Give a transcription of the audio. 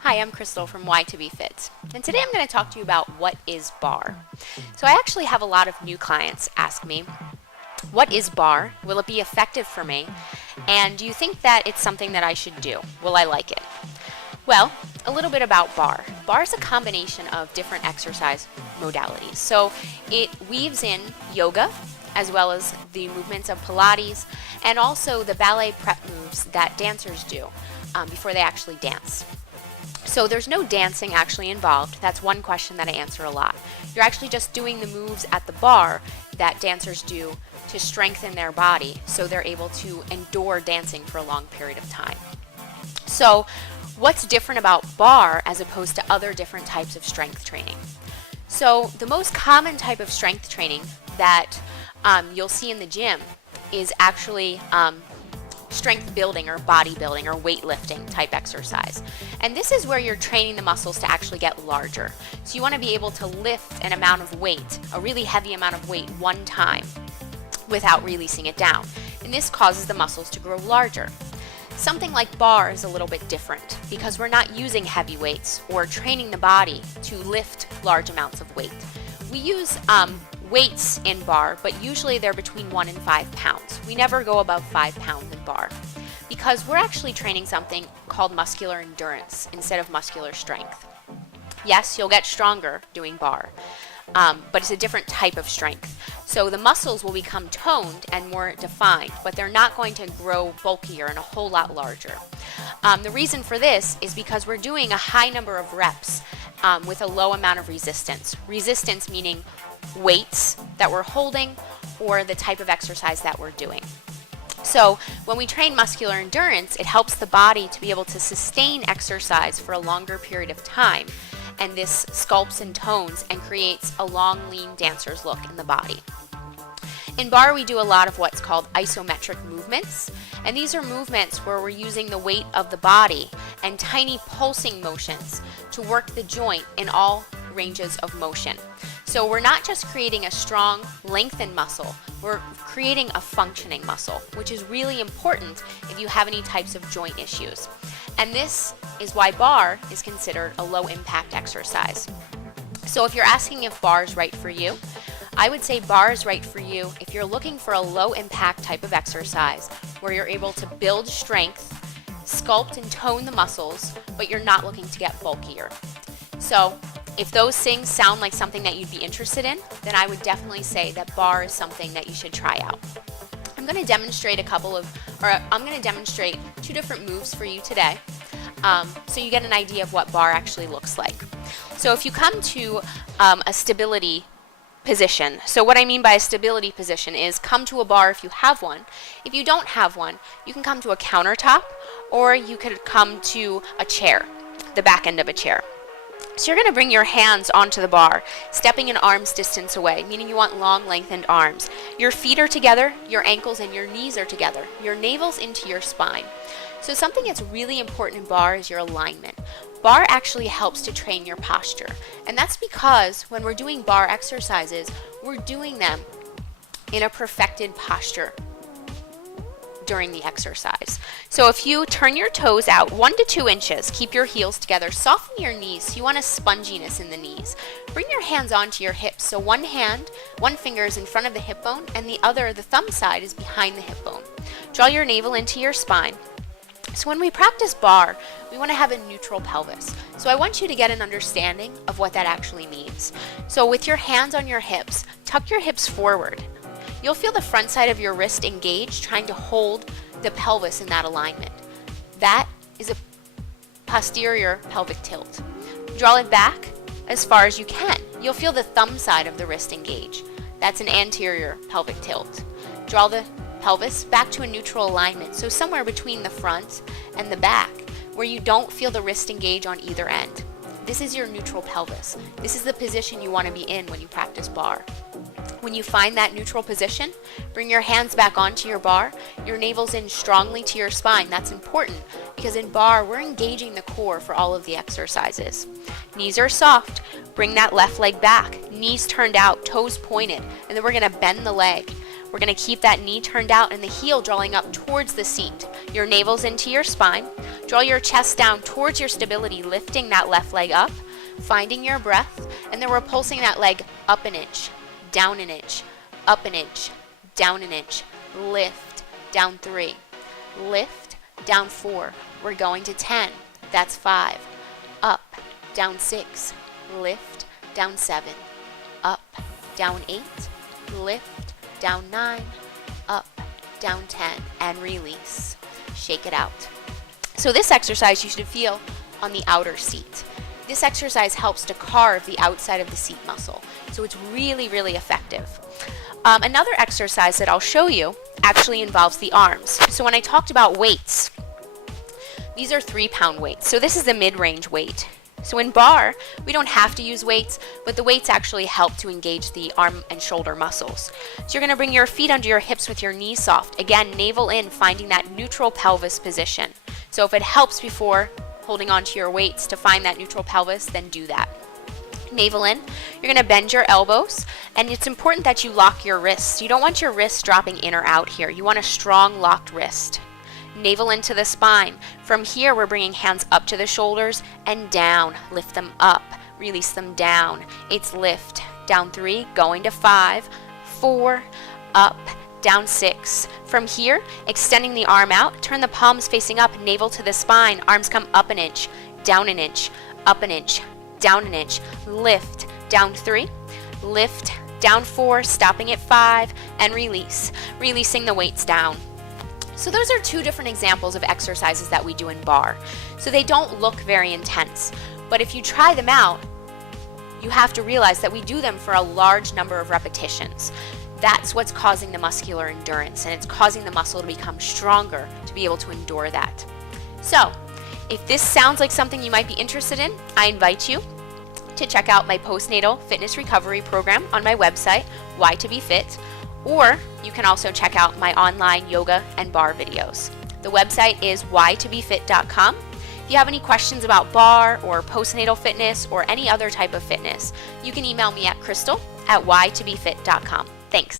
Hi, I'm Crystal from Why to Be Fit, and today I'm going to talk to you about what is barre. So I actually have a lot of new clients ask me, what is barre? Will it be effective for me? And do you think that it's something that I should do? Will I like it? Well, a little bit about barre. Barre is a combination of different exercise modalities. So it weaves in yoga, as well as the movements of Pilates, and also the ballet prep moves that dancers do before they actually dance. So there's no dancing actually involved. That's one question that I answer a lot. You're actually just doing the moves at the barre that dancers do to strengthen their body so they're able to endure dancing for a long period of time. So what's different about barre as opposed to other different types of strength training? So the most common type of strength training that you'll see in the gym is actually strength building or bodybuilding or weightlifting type exercise. And this is where you're training the muscles to actually get larger. So you want to be able to lift an amount of weight, a really heavy amount of weight one time without releasing it down. And this causes the muscles to grow larger. Something like barre is a little bit different because we're not using heavy weights or training the body to lift large amounts of weight. We use weights in barre, but usually they're between 1 and 5 pounds. We never go above 5 pounds in barre because we're actually training something called muscular endurance instead of muscular strength. Yes, you'll get stronger doing barre, but it's a different type of strength. So the muscles will become toned and more defined, but they're not going to grow bulkier and a whole lot larger. The reason for this is because we're doing a high number of reps with a low amount of resistance. Resistance meaning weights that we're holding or the type of exercise that we're doing. So when we train muscular endurance, it helps the body to be able to sustain exercise for a longer period of time, and this sculpts and tones and creates a long, lean dancer's look in the body. In barre, we do a lot of what's called isometric movements, and these are movements where we're using the weight of the body and tiny pulsing motions to work the joint in all ranges of motion. So we're not just creating a strong, lengthened muscle, we're creating a functioning muscle, which is really important if you have any types of joint issues. And this is why barre is considered a low impact exercise. So if you're asking if barre is right for you, I would say barre is right for you if you're looking for a low impact type of exercise where you're able to build strength, sculpt and tone the muscles, but you're not looking to get bulkier. So if those things sound like something that you'd be interested in, then I would definitely say that barre is something that you should try out. I'm going to demonstrate two different moves for you today, so you get an idea of what barre actually looks like. So if you come to a stability position, so what I mean by a stability position is come to a barre if you have one. If you don't have one, you can come to a countertop, or you could come to a chair, the back end of a chair. So you're going to bring your hands onto the barre, stepping an arm's distance away, meaning you want long, lengthened arms. Your feet are together, your ankles and your knees are together, your navel's into your spine. So something that's really important in barre is your alignment. Barre actually helps to train your posture, and that's because when we're doing barre exercises, we're doing them in a perfected posture during the exercise. So if you turn your toes out 1 to 2 inches, keep your heels together, soften your knees, so you want a sponginess in the knees. Bring your hands onto your hips, so one finger is in front of the hip bone, and the other, the thumb side, is behind the hip bone. Draw your navel into your spine. So when we practice barre, we want to have a neutral pelvis. So I want you to get an understanding of what that actually means. So with your hands on your hips, tuck your hips forward. You'll feel the front side of your wrist engaged, trying to hold the pelvis in that alignment. That is a posterior pelvic tilt. Draw it back as far as you can. You'll feel the thumb side of the wrist engage. That's an anterior pelvic tilt. Draw the pelvis back to a neutral alignment, so somewhere between the front and the back, where you don't feel the wrist engage on either end. This is your neutral pelvis. This is the position you want to be in when you practice barre. When you find that neutral position, bring your hands back onto your barre. Your navel's in strongly to your spine. That's important because in barre, we're engaging the core for all of the exercises. Knees are soft. Bring that left leg back. Knees turned out, toes pointed, and then we're going to bend the leg. We're going to keep that knee turned out and the heel drawing up towards the seat. Your navel's into your spine. Draw your chest down towards your stability, lifting that left leg up, finding your breath, and then we're pulsing that leg up an inch, down an inch, up an inch, down an inch, lift, down 3, lift, down 4, we're going to 10, that's 5, up, down 6, lift, down 7, up, down 8, lift, down 9, up, down 10, and release. Shake it out. So this exercise you should feel on the outer seat. This exercise helps to carve the outside of the seat muscle. So it's really, really effective. Another exercise that I'll show you actually involves the arms. So when I talked about weights, these are 3-pound weights. So this is the mid-range weight. So in bar, we don't have to use weights, but the weights actually help to engage the arm and shoulder muscles. So you're going to bring your feet under your hips with your knees soft. Again, navel in, finding that neutral pelvis position. So if it helps before holding onto your weights to find that neutral pelvis, then do that. Navel in, you're going to bend your elbows, and it's important that you lock your wrists. You don't want your wrists dropping in or out here. You want a strong locked wrist. Navel into the spine. From here, we're bringing hands up to the shoulders and down. Lift them up, release them down. It's lift, down 3, going to 5, 4, up, down 6. From here, extending the arm out, turn the palms facing up, navel to the spine. Arms come up an inch, down an inch, up an inch, down an inch. Lift, down 3, lift, down 4, stopping at 5, and release. Releasing the weights down. So those are 2 different examples of exercises that we do in bar. So they don't look very intense, but if you try them out, you have to realize that we do them for a large number of repetitions. That's what's causing the muscular endurance, and it's causing the muscle to become stronger to be able to endure that. So if this sounds like something you might be interested in, I invite you to check out my postnatal fitness recovery program on my website, Why to Be Fit. Or you can also check out my online yoga and bar videos. The website is whytobefit.com. If you have any questions about bar or postnatal fitness or any other type of fitness, you can email me at crystal@whytobefit.com. Thanks.